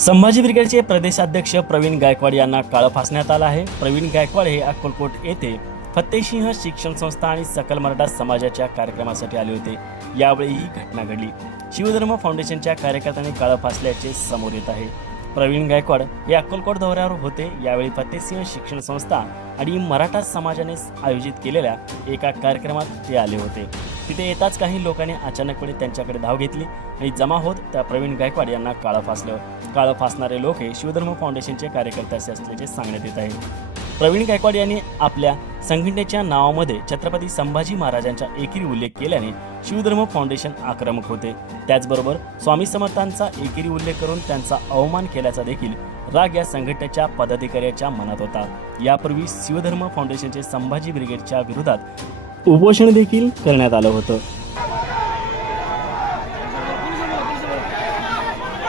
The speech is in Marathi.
संभाजी ब्रिगेडचे प्रदेशाध्यक्ष प्रवीण गायकवाड यांना काळं फासण्यात आलं आहे। प्रवीण गायकवाड हे अक्कलकोट येथे फत्तेसिंह शिक्षण संस्था आणि सकल मराठा समाजाच्या कार्यक्रमासाठी आले होते। यावेळी ही घटना घडली। शिवधर्म फाउंडेशनच्या कार्यकर्त्यांनी काळं फासल्याचे समोर येत आहे। प्रवीण गायकवाड हे अक्कलकोट दौऱ्यावर होते। यावेळी फत्तेसिंह शिक्षण संस्था आणि मराठा समाजाने आयोजित केलेल्या एका कार्यक्रमात ते आले होते। तिथे येताच काही लोकांनी अचानकपणे त्यांच्याकडे धाव घेतली आणि जमा होत त्या प्रवीण गायकवाड यांना काळं फासलं। काळं फासणारे लोक हे शिवधर्म फाउंडेशनचे कार्यकर्ते असल्याचे सांगण्यात येत आहे। प्रवीण गायकवाड यांनी आपल्या संघटनेच्या नावामध्ये छत्रपती संभाजी महाराजांचा एकेरी उल्लेख केल्याने शिवधर्म फाउंडेशन आक्रमक होते। त्याचबरोबर स्वामी समर्थांचा एकेरी उल्लेख करून त्यांचा अवमान केल्याचा देखील राग या संघटनेच्या पदाधिकाऱ्याच्या मनात होता। यापूर्वी शिवधर्म फाउंडेशनचे संभाजी ब्रिगेडच्या विरोधात उपोषण देखील करण्यात आलं होतं।